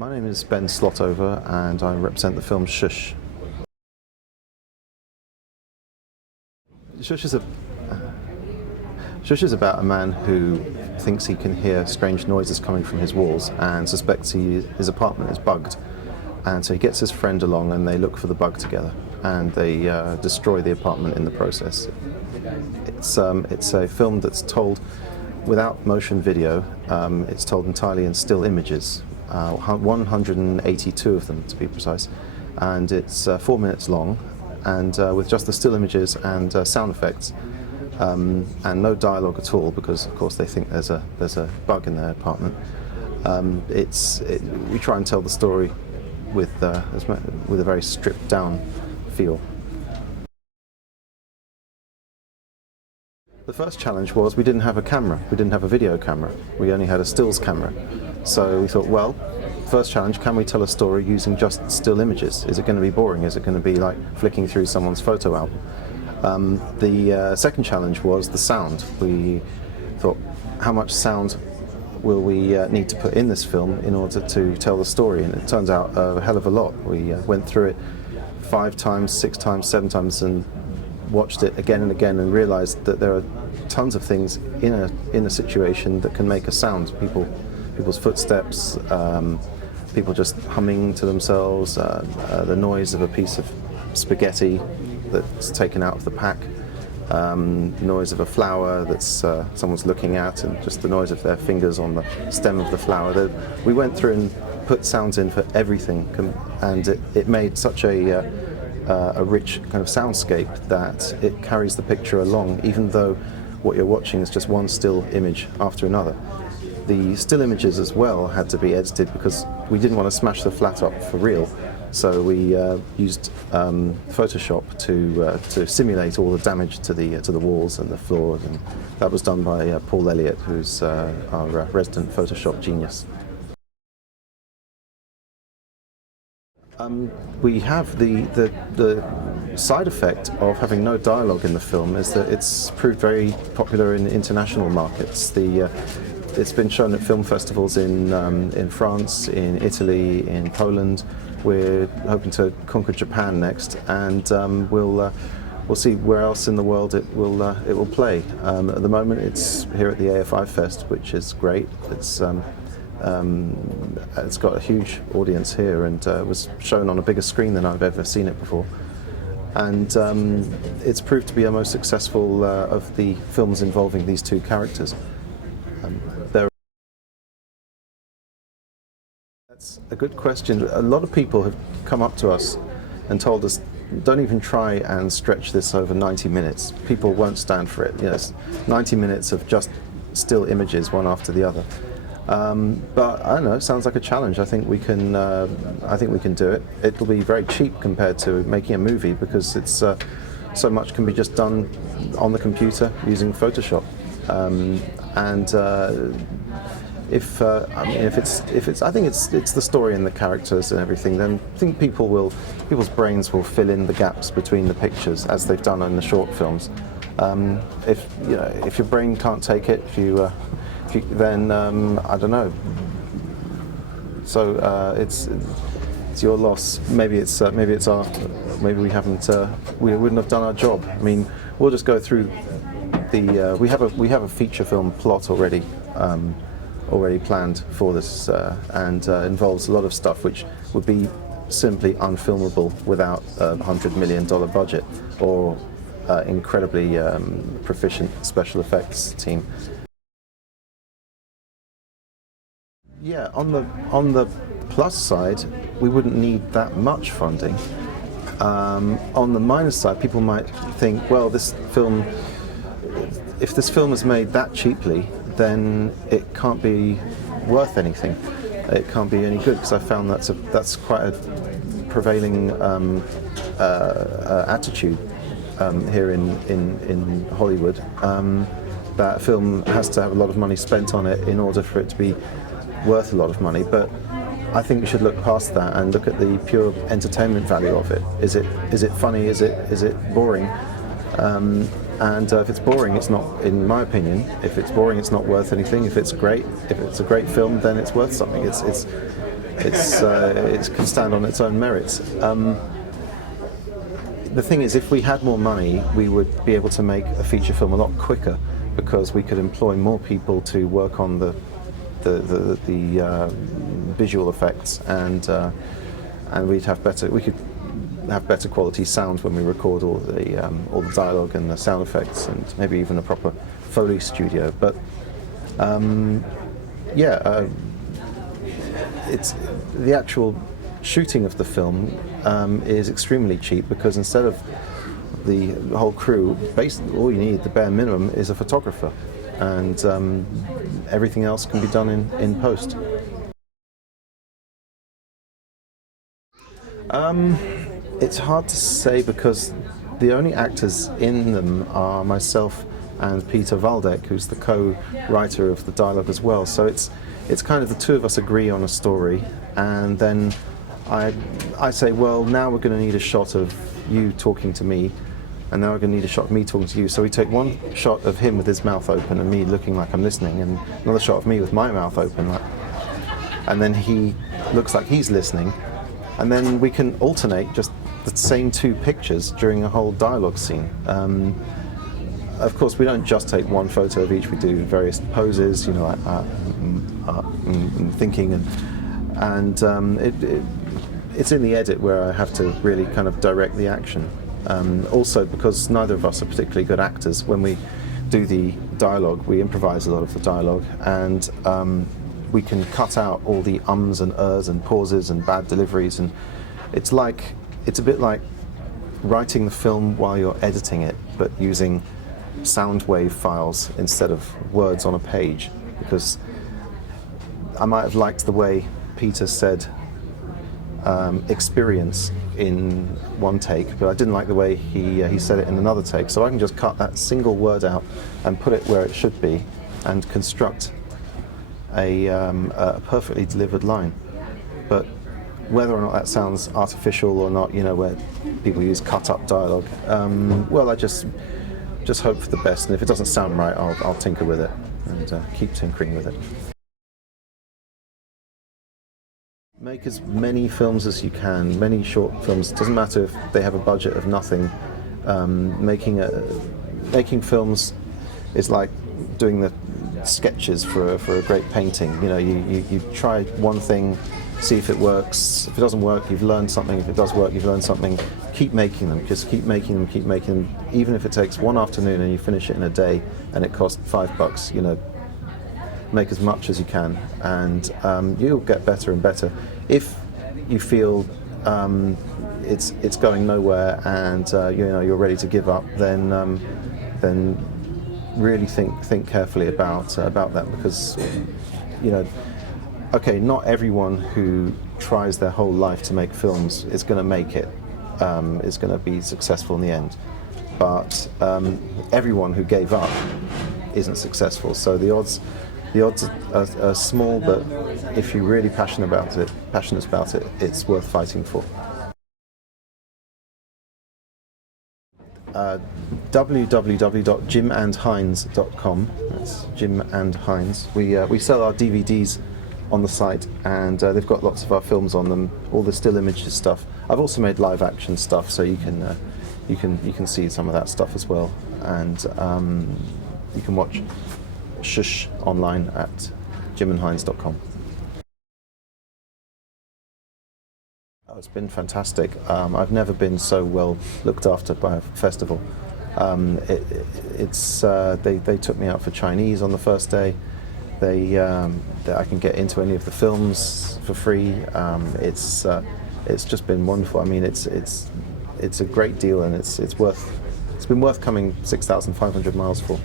My name is Ben Slotover and I represent the film SHHH. SHHH is about a man who thinks he can hear strange noises coming from his walls and suspects his apartment is bugged. And so he gets his friend along and they look for the bug together and they destroy the apartment in the process. It's a film that's told without motion video. It's told entirely in still images, 182 of them to be precise, and it's 4 minutes long, and with just the still images and sound effects, and no dialogue at all, because of course they think there's a bug in their apartment. We try and tell the story with a very stripped down feel. The first challenge was we didn't have a camera, we didn't have a video camera, we only had a stills camera. So we thought, well, first challenge, can we tell a story using just still images? Is it going to be boring? Is it going to be like flicking through someone's photo album? The second challenge was the sound. We thought, how much sound will we need to put in this film in order to tell the story? And it turns out a hell of a lot. We went through it 5 times, 6 times, 7 times, and watched it again and again, and realized that there are tons of things in a situation that can make a sound. People's footsteps, people just humming to themselves, the noise of a piece of spaghetti that's taken out of the pack, noise of a flower that's someone's looking at, and just the noise of their fingers on the stem of the flower. We went through and put sounds in for everything, and it made such a rich kind of soundscape that it carries the picture along, even though what you're watching is just one still image after another. The still images as well had to be edited because we didn't want to smash the flat up for real, so we used Photoshop to simulate all the damage to the walls and the floors, and that was done by Paul Elliott, who's our resident Photoshop genius. We have the side effect of having no dialogue in the film is that it's proved very popular in international markets. It's been shown at film festivals in France, in Italy, in Poland. We're hoping to conquer Japan next, and we'll see where else in the world it will play. At the moment, it's here at the AFI Fest, which is great. It's got a huge audience here, and was shown on a bigger screen than I've ever seen it before. And it's proved to be our most successful of the films involving these two characters. That's a good question. A lot of people have come up to us and told us, don't even try and stretch this over 90 minutes. People won't stand for it. Yes, 90 minutes of just still images, one after the other. But I don't know, it sounds like a challenge. I think we can do it. It'll be very cheap compared to making a movie, because it's so much can be just done on the computer using Photoshop. I think it's the story and the characters and everything. Then I think people's brains will fill in the gaps between the pictures, as they've done in the short films. If your brain can't take it, then I don't know. So it's your loss. Maybe we wouldn't have done our job. I mean, we'll just go through the. We have a feature film plot already planned for this, and involves a lot of stuff which would be simply unfilmable without a $100 million budget or incredibly proficient special effects team. Yeah, on the plus side, we wouldn't need that much funding. On the minus side, people might think, well, if this film is made that cheaply, then it can't be worth anything. It can't be any good, because I found that's quite a prevailing attitude here in Hollywood. That a film has to have a lot of money spent on it in order for it to be worth a lot of money. But I think we should look past that and look at the pure entertainment value of it. Is it funny? Is it boring? And if it's boring, it's not, in my opinion, if it's boring, it's not worth anything. If it's great, if it's a great film, then it's worth something. It can stand on its own merits. The thing is, if we had more money, we would be able to make a feature film a lot quicker, because we could employ more people to work on the visual effects, and we could have better quality sound when we record all the dialogue and the sound effects, and maybe even a proper Foley studio. But it's the actual shooting of the film is extremely cheap, because instead of the whole crew, basically all you need, the bare minimum, is a photographer, and everything else can be done in post. It's hard to say, because the only actors in them are myself and Peter Waldeck, who's the co-writer of the dialogue as well. So it's kind of the two of us agree on a story, and then I say, well, now we're going to need a shot of you talking to me, and now we're going to need a shot of me talking to you. So we take one shot of him with his mouth open and me looking like I'm listening, and another shot of me with my mouth open, and then he looks like he's listening, and then we can alternate just the same two pictures during a whole dialogue scene. Of course, we don't just take one photo of each. We do various poses, you know, like thinking, and it's in the edit where I have to really kind of direct the action. Also, because neither of us are particularly good actors, when we do the dialogue, we improvise a lot of the dialogue, and we can cut out all the ums and ers and pauses and bad deliveries, and it's a bit like writing the film while you're editing it, but using sound wave files instead of words on a page, because I might have liked the way Peter said experience in one take, but I didn't like the way he said it in another take. So I can just cut that single word out and put it where it should be, and construct a perfectly delivered line. But whether or not that sounds artificial or not, you know, where people use cut-up dialogue, well, I just hope for the best, and if it doesn't sound right, I'll tinker with it and keep tinkering with it. Make as many films as you can, many short films. It doesn't matter if they have a budget of nothing. Making films is like doing the sketches for a great painting. You know, you try one thing, see if it works. If it doesn't work, you've learned something. If it does work, you've learned something. Keep making them. Just keep making them. Keep making them. Even if it takes one afternoon and you finish it in a day, and it costs $5, you know, make as much as you can, and you'll get better and better. If you feel it's going nowhere, and you know, you're ready to give up, then really think carefully about that, because, you know, okay, not everyone who tries their whole life to make films is going to make it, is going to be successful in the end, but everyone who gave up isn't successful. So the odds are small, but if you're really passionate about it, it's worth fighting for. www.jimandheinz.com. That's Jim and Heinz. We sell our DVDs on the site, and they've got lots of our films on them, all the still images stuff. I've also made live action stuff, so you can see some of that stuff as well, and you can watch SHHH online at jimandheinz.com. Oh, it's been fantastic. I've never been so well looked after by a festival. They took me out for Chinese on the first day. I can get into any of the films for free. It's just been wonderful. I mean, it's a great deal, and it's been worth coming 6,500 miles for.